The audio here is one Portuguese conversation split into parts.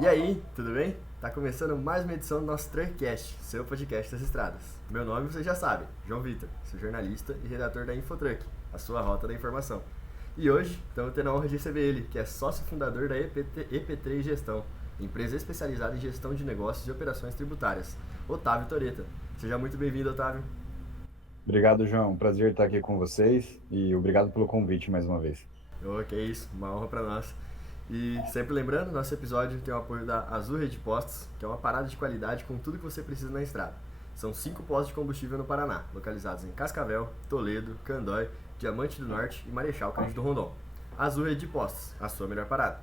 E aí, tudo bem? Tá começando mais uma edição do nosso Truckcast, seu podcast das estradas. Meu nome você já sabe, João Vitor, sou jornalista e redator da Infotruck, a sua rota da informação. E hoje estamos tendo a honra de receber ele, que é sócio fundador da EP3 Gestão, empresa especializada em gestão de negócios e operações tributárias, Otávio Toreta. Seja muito bem-vindo, Otávio. Obrigado, João. Prazer estar aqui com vocês e obrigado pelo convite mais uma vez. Oh, que isso, uma honra para nós. E sempre lembrando, nosso episódio tem o apoio da Azul Rede Postos, que é uma parada de qualidade com tudo que você precisa na estrada. São 5 postos de combustível no Paraná, localizados em Cascavel, Toledo, Candói, Diamante do Norte e Marechal Cândido Rondon. Azul Rede Postos, a sua melhor parada.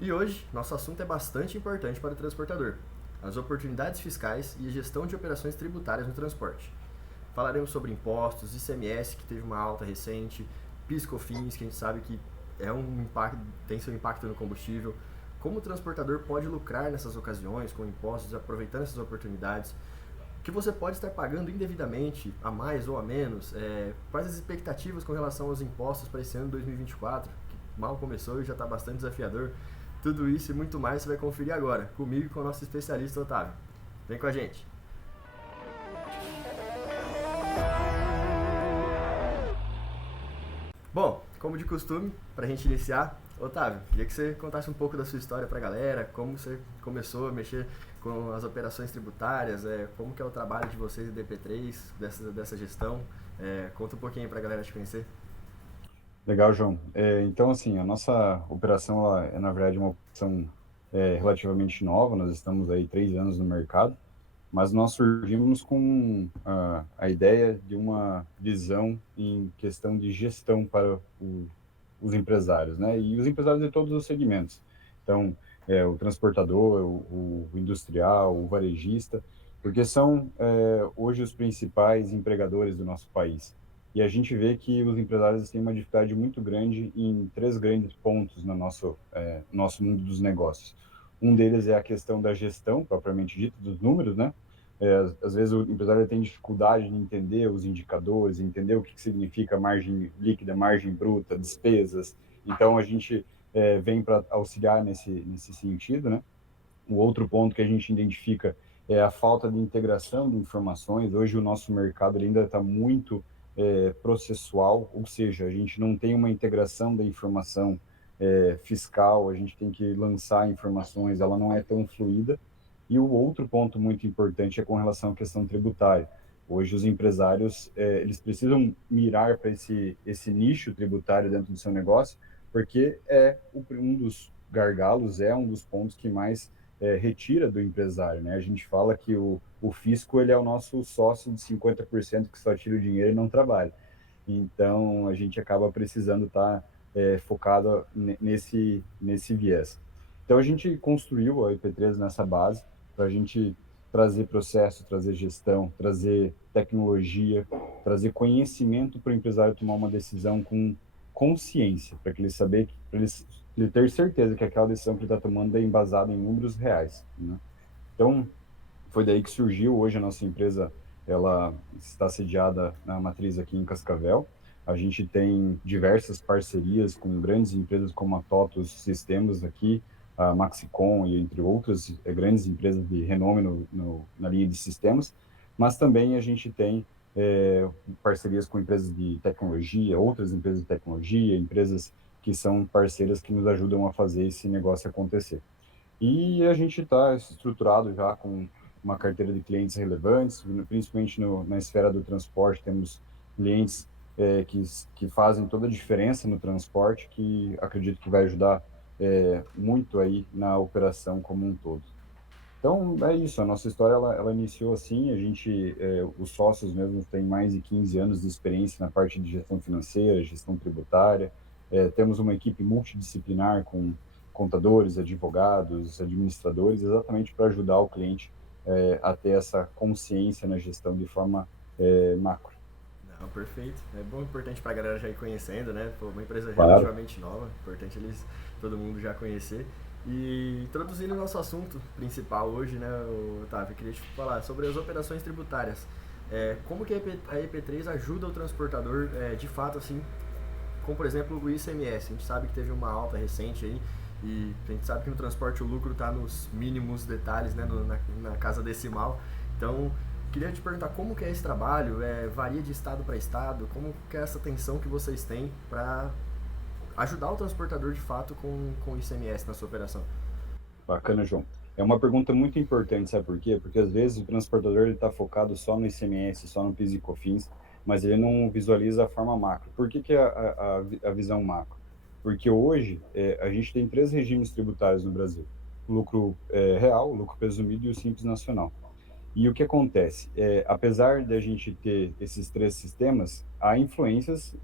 E hoje, nosso assunto é bastante importante para o transportador: as oportunidades fiscais e a gestão de operações tributárias no transporte. Falaremos sobre impostos, ICMS, que teve uma alta recente, PIS/COFINS, que a gente sabe que tem seu impacto no combustível, como o transportador pode lucrar nessas ocasiões com impostos, aproveitando essas oportunidades, o que você pode estar pagando indevidamente, a mais ou a menos, quais as expectativas com relação aos impostos para esse ano de 2024, que mal começou e já está bastante desafiador. Tudo isso e muito mais você vai conferir agora, comigo e com o nosso especialista Otávio. Vem com a gente! Bom, como de costume, para a gente iniciar, Otávio, queria que você contasse um pouco da sua história para a galera, como você começou a mexer com as operações tributárias, como que é o trabalho de vocês em DP3, dessa gestão. Conta um pouquinho para a galera te conhecer. Legal, João. Então, assim, a nossa operação ela é, na verdade, uma operação relativamente nova. Nós estamos aí 3 anos no mercado, mas nós surgimos com a ideia de uma visão em questão de gestão para os empresários, né? E os empresários de todos os segmentos. Então, o transportador, o industrial, o varejista, porque são hoje os principais empregadores do nosso país. E a gente vê que os empresários têm uma dificuldade muito grande em três grandes pontos no nosso mundo dos negócios. Um deles é a questão da gestão, propriamente dita, dos números, né? Às vezes o empresário tem dificuldade de entender os indicadores, entender o que significa margem líquida, margem bruta, despesas. Então a gente vem para auxiliar nesse sentido, né? O outro ponto que a gente identifica é a falta de integração de informações. Hoje o nosso mercado ainda está muito processual, ou seja, a gente não tem uma integração da informação fiscal, a gente tem que lançar informações, ela não é tão fluida. E o outro ponto muito importante é com relação à questão tributária. Hoje os empresários eles precisam mirar para esse nicho tributário dentro do seu negócio, porque um dos gargalos, é um dos pontos que mais retira do empresário, né? A gente fala que o fisco ele é o nosso sócio de 50% que só tira o dinheiro e não trabalha. Então a gente acaba precisando estar focado nesse viés. Então a gente construiu a IP3 nessa base para a gente trazer processo, trazer gestão, trazer tecnologia, trazer conhecimento para o empresário tomar uma decisão com consciência, para que ele saber, para ele ter certeza que aquela decisão que ele está tomando é embasada em números reais, né? Então foi daí que surgiu. Hoje a nossa empresa ela está sediada na matriz aqui em Cascavel. A gente tem diversas parcerias com grandes empresas como a TOTUS Sistemas aqui, a Maxicom e entre outras grandes empresas de renome na linha de sistemas, mas também a gente tem parcerias com empresas de tecnologia, outras empresas de tecnologia, empresas que são parceiras que nos ajudam a fazer esse negócio acontecer. E a gente está estruturado já com uma carteira de clientes relevantes, principalmente na esfera do transporte. Temos clientes que fazem toda a diferença no transporte, que acredito que vai ajudar muito aí na operação como um todo. Então, é isso. A nossa história ela iniciou assim. A gente, os sócios mesmos têm mais de 15 anos de experiência na parte de gestão financeira, gestão tributária. Temos uma equipe multidisciplinar com contadores, advogados, administradores, exatamente para ajudar o cliente a ter essa consciência na gestão de forma macro. Não, perfeito. É bom, importante pra galera já ir conhecendo, né? Pô, uma empresa Claro, relativamente nova, importante todo mundo já conhecer. E introduzindo o nosso assunto principal hoje, né, Otávio, eu queria te falar sobre as operações tributárias. Como que a EP3 ajuda o transportador, de fato, assim, como por exemplo o ICMS? A gente sabe que teve uma alta recente aí E a gente sabe que no transporte o lucro está nos mínimos detalhes, né, na casa decimal. Então, queria te perguntar como que é esse trabalho, varia de estado para estado, como que é essa atenção que vocês têm para ajudar o transportador de fato com o ICMS na sua operação? Bacana, João. É uma pergunta muito importante, sabe por quê? Porque às vezes o transportador está focado só no ICMS, só no PIS e COFINS, mas ele não visualiza a forma macro. Por que a visão macro? Porque hoje a gente tem três regimes tributários no Brasil: o lucro real, o lucro presumido e o Simples Nacional. E o que acontece? Apesar de a gente ter esses três sistemas, há influências,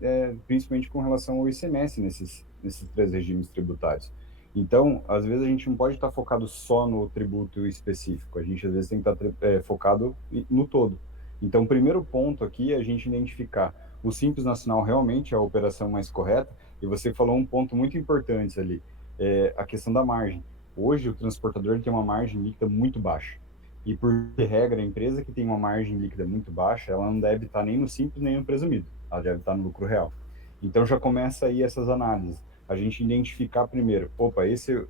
principalmente com relação ao ICMS nesses três regimes tributários. Então, às vezes a gente não pode estar focado só no tributo específico, a gente às vezes tem que estar focado no todo. Então, o primeiro ponto aqui é a gente identificar o Simples Nacional realmente é a operação mais correta, e você falou um ponto muito importante ali, a questão da margem. Hoje, o transportador tem uma margem líquida muito baixa. E por regra, a empresa que tem uma margem líquida muito baixa, ela não deve estar nem no simples nem no presumido, ela deve estar no lucro real. Então já começa aí essas análises. A gente identificar primeiro, opa, esse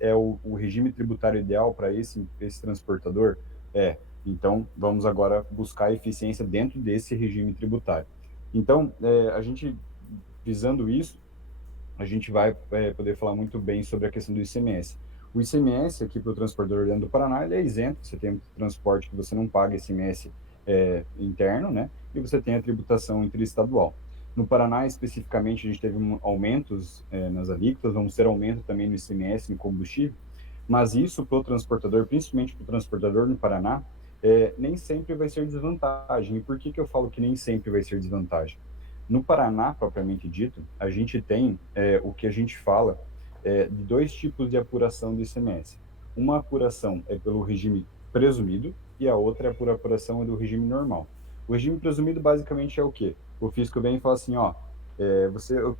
é o regime tributário ideal para esse transportador? Então vamos agora buscar a eficiência dentro desse regime tributário. Então, a gente, visando isso, a gente vai poder falar muito bem sobre a questão do ICMS. O ICMS aqui para o transportador dentro do Paraná, ele é isento, você tem um transporte que você não paga ICMS interno, né? E você tem a tributação interestadual. No Paraná, especificamente, a gente teve aumentos nas alíquotas, vamos ter aumento também no ICMS, no combustível, mas isso para o transportador, principalmente para o transportador no Paraná, nem sempre vai ser desvantagem. E por que eu falo que nem sempre vai ser desvantagem? No Paraná, propriamente dito, a gente tem o que a gente fala de dois tipos de apuração do ICMS. Uma apuração é pelo regime presumido e a outra é por apuração do regime normal. O regime presumido basicamente é o quê? O fisco vem e fala assim, ó, eu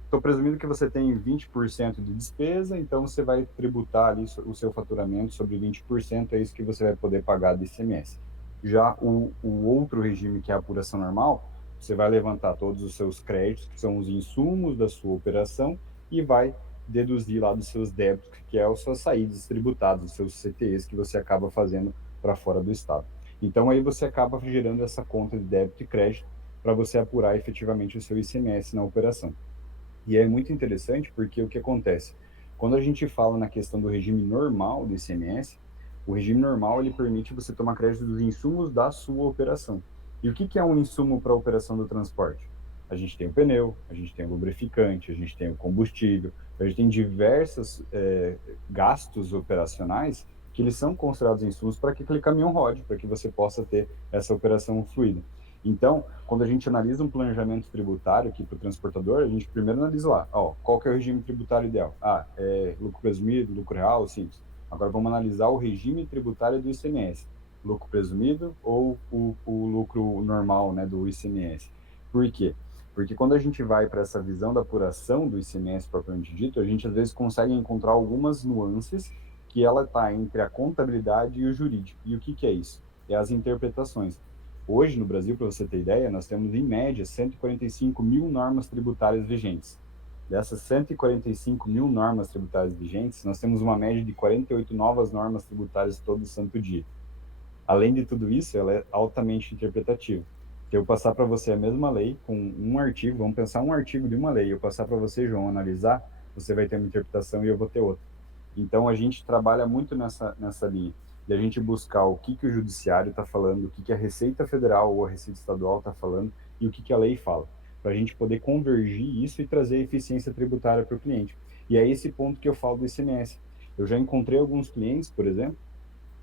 estou presumindo que você tem 20% de despesa, então você vai tributar ali o seu faturamento sobre 20%, é isso que você vai poder pagar de ICMS. Já o outro regime, que é a apuração normal, você vai levantar todos os seus créditos, que são os insumos da sua operação, e vai deduzir lá dos seus débitos, que é as suas saídas tributadas, os seus CTEs que você acaba fazendo para fora do estado. Então aí você acaba gerando essa conta de débito e crédito para você apurar efetivamente o seu ICMS na operação. E é muito interessante porque o que acontece? Quando a gente fala na questão do regime normal do ICMS, o regime normal ele permite você tomar crédito dos insumos da sua operação. E o que é um insumo para a operação do transporte? A gente tem o pneu, a gente tem o lubrificante, a gente tem o combustível, a gente tem diversos gastos operacionais que eles são considerados insumos para que aquele caminhão rode, para que você possa ter essa operação fluida. Então, quando a gente analisa um planejamento tributário aqui para o transportador, a gente primeiro analisa lá, ó, qual que é o regime tributário ideal? Lucro presumido, lucro real, simples. Agora vamos analisar o regime tributário do ICMS, lucro presumido ou o lucro normal, né, do ICMS. Por quê? Porque quando a gente vai para essa visão da apuração do ICMS propriamente dito, a gente às vezes consegue encontrar algumas nuances que ela está entre a contabilidade e o jurídico. E o que é isso? É as interpretações. Hoje, no Brasil, para você ter ideia, nós temos, em média, 145 mil normas tributárias vigentes. Dessas 145 mil normas tributárias vigentes, nós temos uma média de 48 novas normas tributárias todo santo dia. Além de tudo isso, ela é altamente interpretativa. Se eu passar para você a mesma lei, com um artigo, vamos pensar um artigo de uma lei, eu passar para você, João, analisar, você vai ter uma interpretação e eu vou ter outra. Então, a gente trabalha muito nessa linha, de a gente buscar o que o judiciário está falando, o que a Receita Federal ou a Receita Estadual está falando e o que a lei fala, para a gente poder convergir isso e trazer eficiência tributária para o cliente. E é esse ponto que eu falo do ICMS. Eu já encontrei alguns clientes, por exemplo,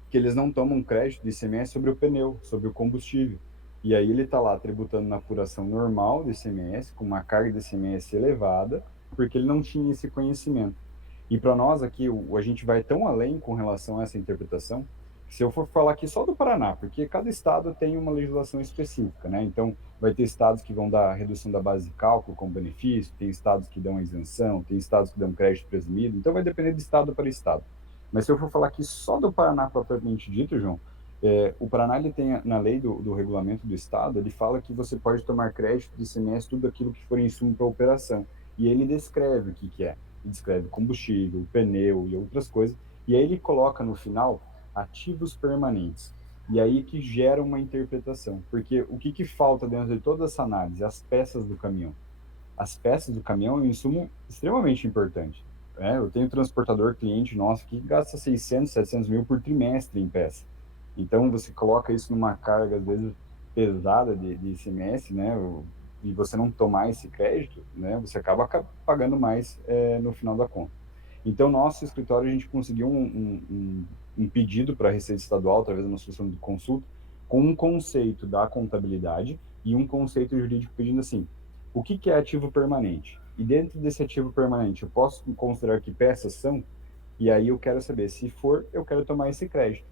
que eles não tomam crédito de ICMS sobre o pneu, sobre o combustível. E aí ele está lá tributando na apuração normal de ICMS, com uma carga de ICMS elevada, porque ele não tinha esse conhecimento. E para nós aqui, a gente vai tão além com relação a essa interpretação, que se eu for falar aqui só do Paraná, porque cada estado tem uma legislação específica, né? Então, vai ter estados que vão dar redução da base de cálculo com benefício, tem estados que dão isenção, tem estados que dão crédito presumido, então vai depender de estado para estado. Mas se eu for falar aqui só do Paraná propriamente dito, João, o Paraná ele tem na lei do regulamento do estado, ele fala que você pode tomar crédito de ICMS tudo aquilo que for insumo para operação. E ele descreve o que é. e descreve combustível, pneu e outras coisas, e aí ele coloca no final ativos permanentes. E aí que gera uma interpretação, porque o que falta dentro de toda essa análise? As peças do caminhão. As peças do caminhão é um insumo extremamente importante. Eu tenho transportador cliente nosso que gasta 600, 700 mil por trimestre em peça. Então, você coloca isso numa carga, às vezes, pesada de ICMS, né? E você não tomar esse crédito, né? Você acaba pagando mais no final da conta. Então, nosso escritório, a gente conseguiu um pedido para a Receita Estadual, através da nossa solução de consulta, com um conceito da contabilidade e um conceito jurídico pedindo assim, o que é ativo permanente? E dentro desse ativo permanente, eu posso considerar que peças são? E aí eu quero saber, se for, eu quero tomar esse crédito.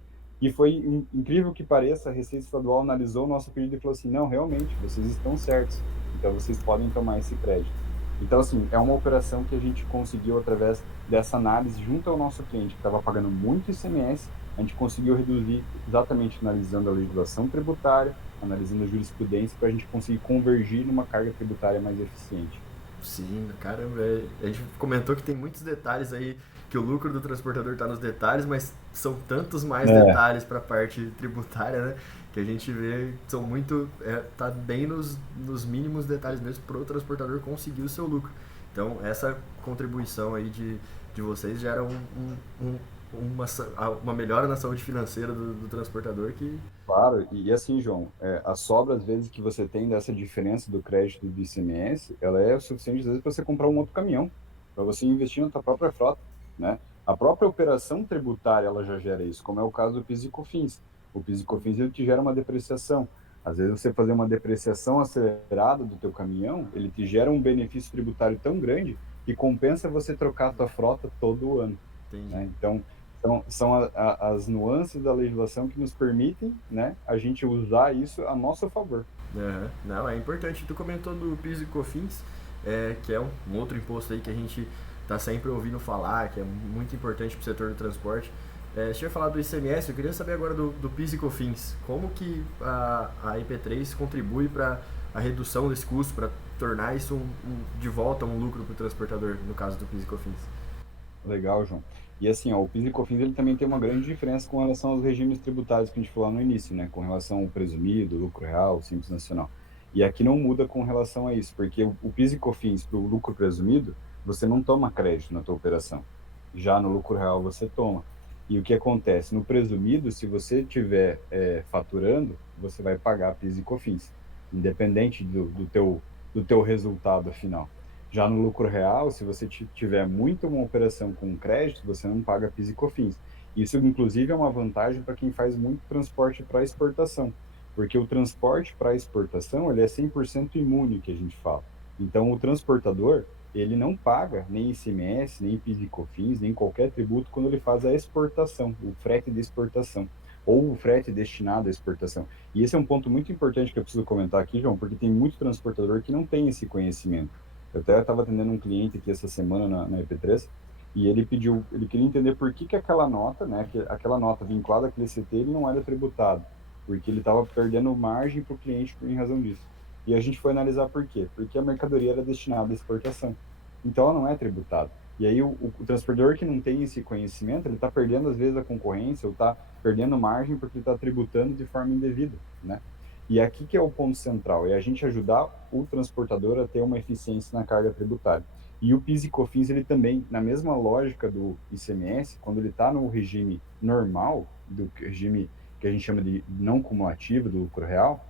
E foi incrível que pareça, a Receita Estadual analisou o nosso pedido e falou assim, não, realmente, vocês estão certos, então vocês podem tomar esse crédito. Então, assim, é uma operação que a gente conseguiu através dessa análise junto ao nosso cliente, que estava pagando muito ICMS, a gente conseguiu reduzir exatamente analisando a legislação tributária, analisando a jurisprudência, para a gente conseguir convergir numa carga tributária mais eficiente. Sim, caramba, a gente comentou que tem muitos detalhes aí, que o lucro do transportador está nos detalhes, mas são tantos mais É, detalhes para a parte tributária, né? Que a gente vê que são muito. Tá bem nos mínimos detalhes mesmo para o transportador conseguir o seu lucro. Então, essa contribuição aí de vocês gera uma melhora na saúde financeira do transportador que. claro, e assim, João, a sobra, às vezes, que você tem dessa diferença do crédito do ICMS, ela é o suficiente, às vezes, para você comprar um outro caminhão, para você investir na sua própria frota, né? A própria operação tributária, ela já gera isso, como é o caso do PIS e COFINS. O PIS e COFINS, ele te gera uma depreciação. Às vezes, você fazer uma depreciação acelerada do teu caminhão, ele te gera um benefício tributário tão grande que compensa você trocar a tua frota todo ano, Entendi. né? Então, são as nuances da legislação que nos permitem, né, a gente usar isso a nosso favor. Aham. Não, é importante. Tu comentou do PIS e COFINS, que é um outro imposto aí que a gente está sempre ouvindo falar, que é muito importante para o setor do transporte. Você tinha falado do ICMS, eu queria saber agora do PIS e COFINS. Como que a IP3 contribui para a redução desse custo, para tornar isso de volta um lucro para o transportador, no caso do PIS e COFINS? Legal, João. E assim, ó, o PIS e COFINS ele também tem uma grande diferença com relação aos regimes tributários que a gente falou no início, né, com relação ao presumido, lucro real, simples nacional. E aqui não muda com relação a isso, porque o PIS e COFINS para o lucro presumido, você não toma crédito na tua operação. Já no lucro real você toma. E o que acontece? No presumido, se você estiver faturando, você vai pagar PIS e COFINS, independente do teu resultado final. Já no lucro real, se você tiver muito uma operação com crédito, você não paga PIS e COFINS. Isso, inclusive, é uma vantagem para quem faz muito transporte para exportação, porque o transporte para exportação ele é 100% imune, que a gente fala. Então, o transportador, ele não paga nem ICMS, nem PIS e COFINS, nem qualquer tributo quando ele faz a exportação, o frete de exportação, ou o frete destinado à exportação. E esse é um ponto muito importante que eu preciso comentar aqui, João, porque tem muito transportador que não tem esse conhecimento. Eu até estava atendendo um cliente aqui essa semana na EP3 e ele queria entender por que aquela nota, né, que aquela nota vinculada àquele CT, ele não era tributado, porque ele estava perdendo margem para o cliente em razão disso. E a gente foi analisar por quê? Porque a mercadoria era destinada à exportação. Então ela não é tributada. E aí o transportador que não tem esse conhecimento, ele está perdendo às vezes a concorrência ou está perdendo margem porque ele está tributando de forma indevida, né? E aqui que é o ponto central, é a gente ajudar o transportador a ter uma eficiência na carga tributária. E o PIS e COFINS, ele também, na mesma lógica do ICMS, quando ele está no regime normal, do regime que a gente chama de não cumulativo, do lucro real,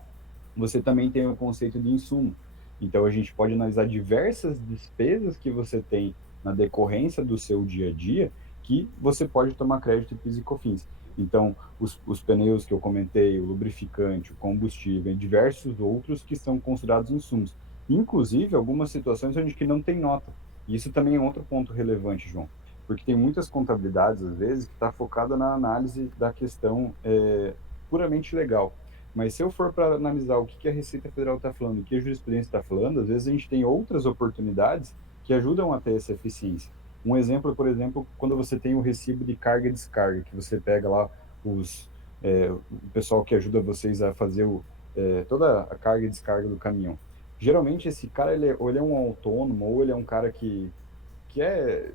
você também tem o conceito de insumo. Então, a gente pode analisar diversas despesas que você tem na decorrência do seu dia a dia, que você pode tomar crédito de PIS e COFINS. Então, os pneus que eu comentei, o lubrificante, o combustível e diversos outros que são considerados insumos. Inclusive, algumas situações onde que não tem nota. E isso também é outro ponto relevante, João, porque tem muitas contabilidades, às vezes, que está focada na análise da questão puramente legal. Mas se eu for para analisar o que a Receita Federal está falando, o que a jurisprudência está falando, às vezes a gente tem outras oportunidades que ajudam a ter essa eficiência. Um exemplo, por exemplo, quando você tem o recibo de carga e descarga, que você pega lá o pessoal que ajuda vocês a fazer toda a carga e descarga do caminhão. Geralmente esse cara, ou ele é um autônomo, ou ele é um cara que é,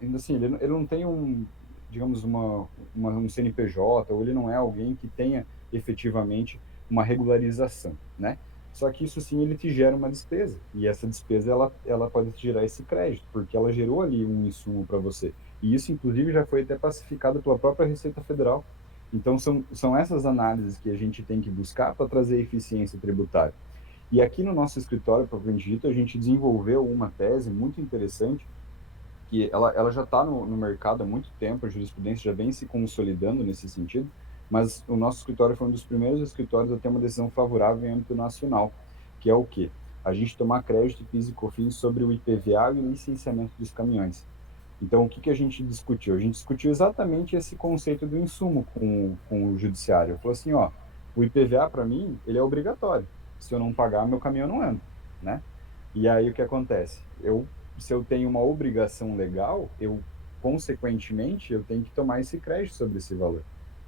ainda assim, ele não tem um, digamos, um CNPJ, ou ele não é alguém que tenha efetivamente uma regularização, né? Só que isso sim, ele te gera uma despesa, e essa despesa, ela pode te gerar esse crédito, porque ela gerou ali um insumo para você. E isso, inclusive, já foi até pacificado pela própria Receita Federal. Então, são essas análises que a gente tem que buscar para trazer eficiência tributária. E aqui no nosso escritório, propriamente dito, a gente desenvolveu uma tese muito interessante, que ela já está no mercado há muito tempo, a jurisprudência já vem se consolidando nesse sentido, mas o nosso escritório foi um dos primeiros escritórios a ter uma decisão favorável em âmbito nacional, que é o quê? A gente tomar crédito, PIS e COFINS sobre o IPVA e o licenciamento dos caminhões. Então, o que que a gente discutiu? A gente discutiu exatamente esse conceito do insumo com o judiciário. Falou assim, ó, o IPVA, para mim, ele é obrigatório. Se eu não pagar, meu caminhão não anda, né? E aí, o que acontece? Se eu tenho uma obrigação legal, consequentemente, eu tenho que tomar esse crédito sobre esse valor.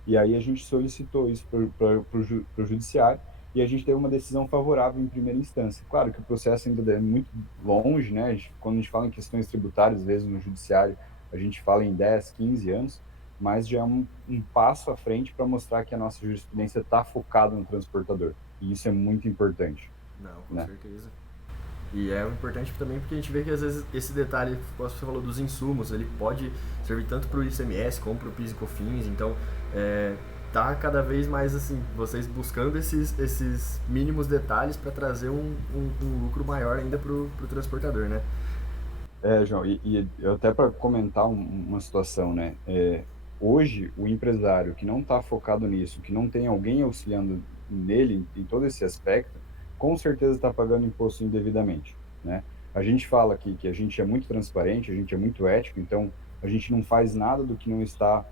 E aí, a gente solicitou isso para o judiciário e a gente teve uma decisão favorável em primeira instância. Claro que o processo ainda é muito longe, né? Quando a gente fala em questões tributárias, às vezes no judiciário, a gente fala em 10, 15 anos, mas já é um passo à frente para mostrar que a nossa jurisprudência está focada no transportador. E isso é muito importante, Não, com né? certeza. E é importante também porque a gente vê que às vezes esse detalhe, como você falou, dos insumos, ele pode servir tanto para o ICMS como para o PIS e COFINS, então tá cada vez mais assim, vocês buscando esses mínimos detalhes para trazer um lucro maior ainda para o transportador, né? João, e eu até para comentar uma situação, né? Hoje, o empresário que não está focado nisso, que não tem alguém auxiliando nele em todo esse aspecto, com certeza está pagando imposto indevidamente, né? A gente fala aqui que a gente é muito transparente, a gente é muito ético, então a gente não faz nada do que não está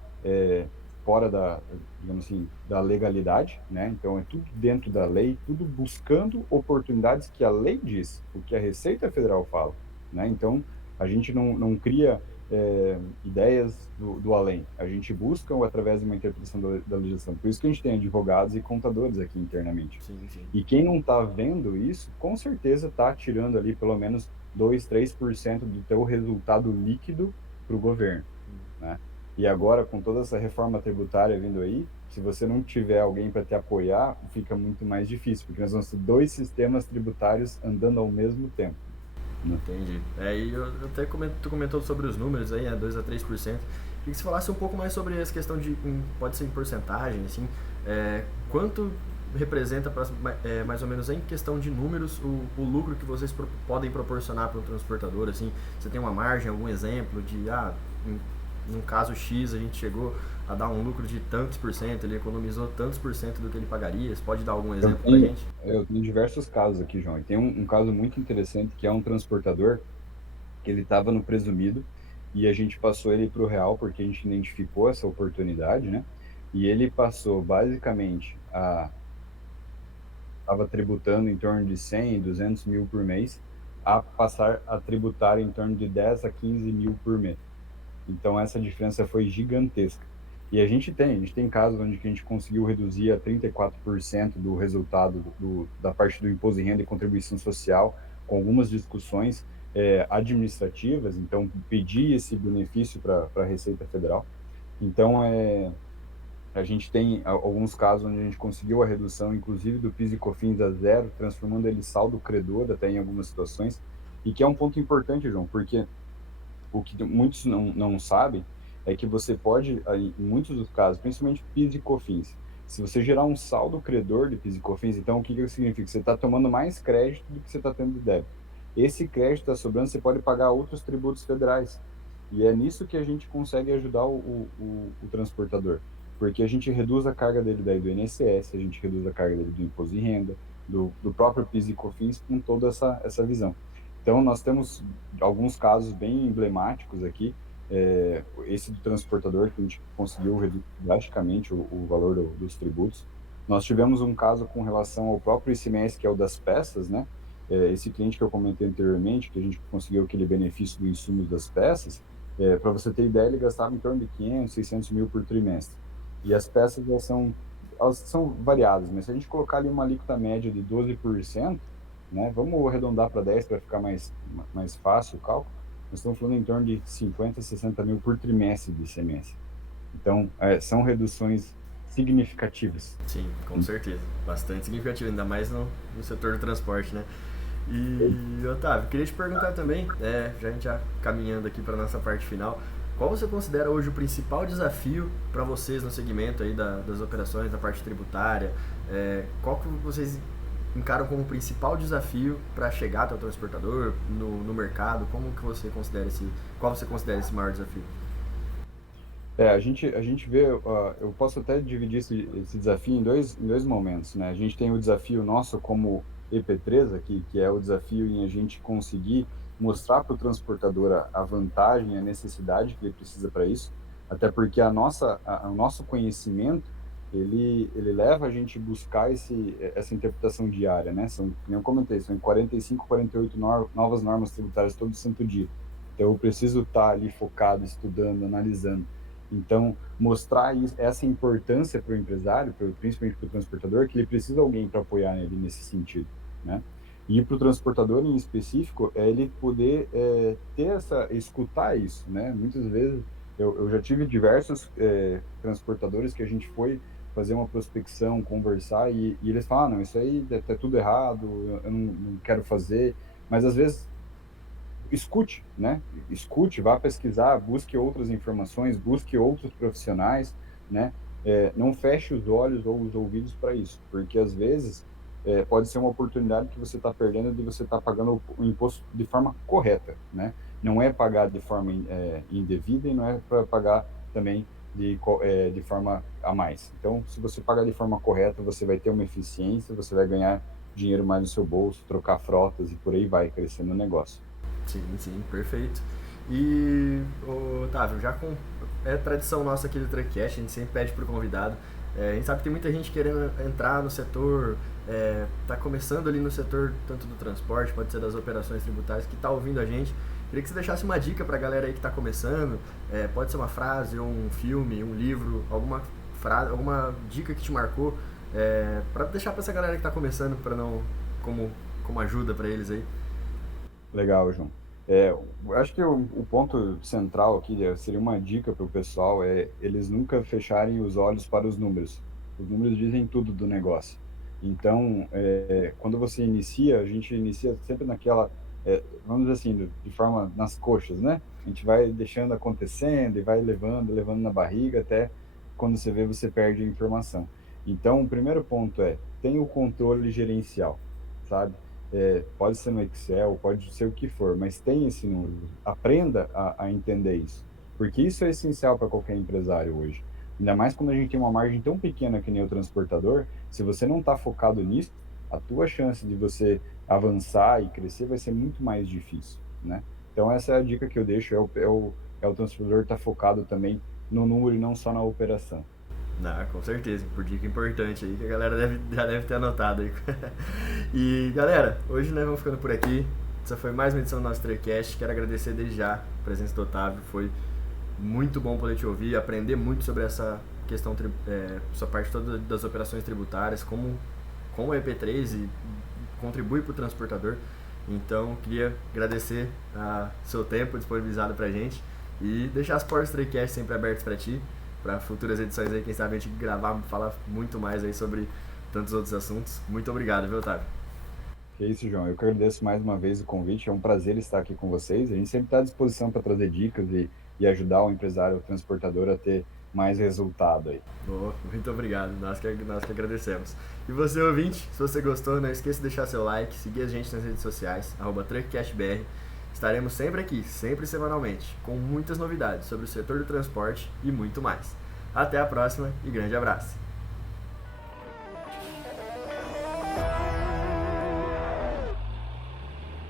fora da, digamos assim, da legalidade, né? Então é tudo dentro da lei, tudo buscando oportunidades que a lei diz, o que a Receita Federal fala, né? Então a gente não cria ideias do além. A gente busca através de uma interpretação da legislação. Por isso que a gente tem advogados e contadores aqui internamente. Sim, sim. E quem não está vendo isso, com certeza está tirando ali pelo menos 2, 3% do teu resultado líquido para o governo, né? E agora, com toda essa reforma tributária vindo aí, se você não tiver alguém para te apoiar, fica muito mais difícil, porque nós vamos ter dois sistemas tributários andando ao mesmo tempo, né? Entendi. E eu até tu comentou sobre os números aí, 2 a 3%. Queria que você falasse um pouco mais sobre essa questão de, pode ser em porcentagem, assim, quanto representa mais ou menos em questão de números o lucro que vocês podem proporcionar para o transportador, assim, você tem uma margem, algum exemplo de, num caso X a gente chegou a dar um lucro de tantos por cento, ele economizou tantos por cento do que ele pagaria, você pode dar algum exemplo pra gente? Eu tenho diversos casos aqui, João. E tem um caso muito interessante que é um transportador que ele estava no presumido e a gente passou ele para o real porque a gente identificou essa oportunidade, né? E ele passou basicamente estava tributando em torno de 100, 200 mil por mês, a passar a tributar em torno de 10 a 15 mil por mês. Então essa diferença foi gigantesca. E a gente tem casos onde que a gente conseguiu reduzir a 34% do resultado da parte do imposto de renda e contribuição social, com algumas discussões administrativas, então pedir esse benefício para a Receita Federal. Então, a gente tem alguns casos onde a gente conseguiu a redução, inclusive do PIS e COFINS a zero, transformando ele em saldo credor até em algumas situações, e que é um ponto importante, João, porque o que muitos não sabem é que você pode, em muitos dos casos, principalmente PIS e COFINS, se você gerar um saldo credor de PIS e COFINS, então o que que significa? Você está tomando mais crédito do que você está tendo de débito. Esse crédito está sobrando, você pode pagar outros tributos federais. E é nisso que a gente consegue ajudar o transportador, porque a gente reduz a carga dele daí do INSS, a gente reduz a carga dele do imposto de renda, do próprio PIS e COFINS, com toda essa visão. Então, nós temos alguns casos bem emblemáticos aqui. Esse do transportador, que a gente conseguiu reduzir drasticamente o valor dos tributos. Nós tivemos um caso com relação ao próprio ICMS, que é o das peças, né? Esse cliente que eu comentei anteriormente, que a gente conseguiu aquele benefício do insumo das peças, para você ter ideia, ele gastava em torno de 500, 600 mil por trimestre. E as peças elas são variadas, mas se a gente colocar ali uma alíquota média de 12%, né? Vamos arredondar para 10 para ficar mais fácil o cálculo. nós estamos falando em torno de 50, 60 mil por trimestre de ICMS. Então, são reduções significativas. Sim, com certeza. Bastante significativo, ainda mais no setor do transporte, né? E, Otávio, queria te perguntar também, já a gente já caminhando aqui para nossa parte final, qual você considera hoje o principal desafio para vocês no segmento aí das operações, da parte tributária? Qual que vocês encaram como o principal desafio para chegar até o transportador no mercado? Qual você considera esse maior desafio? A gente vê, eu posso até dividir esse desafio em dois momentos, né? A gente tem o desafio nosso como EP3 aqui, que é o desafio em a gente conseguir mostrar para o transportador a vantagem, a necessidade que ele precisa para isso, até porque o nosso conhecimento, ele leva a gente buscar essa interpretação diária, né? Como eu comentei, são 45, 48 novas normas tributárias todo santo dia. Então, eu preciso estar ali focado, estudando, analisando. Então, mostrar essa importância para o empresário, principalmente para o transportador, que ele precisa de alguém para apoiar ele nesse sentido, né? E para o transportador em específico, é ele poder escutar isso, né? Muitas vezes, eu já tive diversos transportadores que a gente foi fazer uma prospecção, conversar, e eles falam, não, isso aí tá tudo errado, eu não quero fazer, mas às vezes escute, né? Escute, vá pesquisar, busque outras informações, busque outros profissionais, né? Não feche os olhos ou os ouvidos para isso, porque às vezes pode ser uma oportunidade que você está perdendo de você estar pagando o imposto de forma correta, né? Não é pagar de forma indevida e não é para pagar também de forma a mais. Então, se você pagar de forma correta, você vai ter uma eficiência, você vai ganhar dinheiro mais no seu bolso, trocar frotas e por aí vai crescendo o negócio. Sim, sim, perfeito. E, Otávio, é tradição nossa aqui do Truckcast, a gente sempre pede pro convidado. A gente sabe que tem muita gente querendo entrar no setor, tá começando ali no setor tanto do transporte, pode ser das operações tributárias, que tá ouvindo a gente. Queria que você deixasse uma dica pra galera aí que tá começando, pode ser uma frase, ou um filme, um livro, alguma frase, alguma dica que te marcou, para deixar pra essa galera que tá começando, para não, como ajuda pra eles aí. Legal, João. Eu acho que o ponto central aqui seria uma dica para o pessoal, eles nunca fecharem os olhos para os números. Os números dizem tudo do negócio. Então, quando você inicia, a gente inicia sempre vamos dizer assim, de forma nas coxas, né? A gente vai deixando acontecendo e vai levando, levando na barriga, até quando você vê, você perde a informação. Então, o primeiro ponto tem o controle gerencial, sabe? Pode ser no Excel, pode ser o que for, mas tem esse número. Aprenda a entender isso, porque isso é essencial para qualquer empresário hoje. Ainda mais quando a gente tem uma margem tão pequena que nem o transportador, se você não está focado nisso, a tua chance de você avançar e crescer vai ser muito mais difícil, né? Então essa é a dica que eu deixo, é o transportador estar focado também no número e não só na operação. Ah, com certeza, por dica importante aí que a galera já deve ter anotado aí. E galera, hoje nós vamos ficando por aqui. Essa foi mais uma edição do nosso Truckcast. Quero agradecer desde já a presença do Otávio. Foi muito bom poder te ouvir, aprender muito sobre essa questão, essa parte toda das operações tributárias, como o EP3 e contribui para o transportador. Então, queria agradecer a seu tempo disponibilizado pra gente e deixar as portas do Truckcast sempre abertas para ti, para futuras edições aí, quem sabe a gente gravar, falar muito mais aí sobre tantos outros assuntos. Muito obrigado, viu, Otávio? Que é isso, João. Eu que agradeço mais uma vez o convite. É um prazer estar aqui com vocês. A gente sempre está à disposição para trazer dicas e ajudar o empresário, o transportador a ter mais resultado aí. Oh, muito obrigado, nós que agradecemos. E você, ouvinte, se você gostou, não esqueça de deixar seu like, seguir a gente nas redes sociais, @truckcastbr. Estaremos sempre aqui, sempre semanalmente, com muitas novidades sobre o setor do transporte e muito mais. Até a próxima e grande abraço!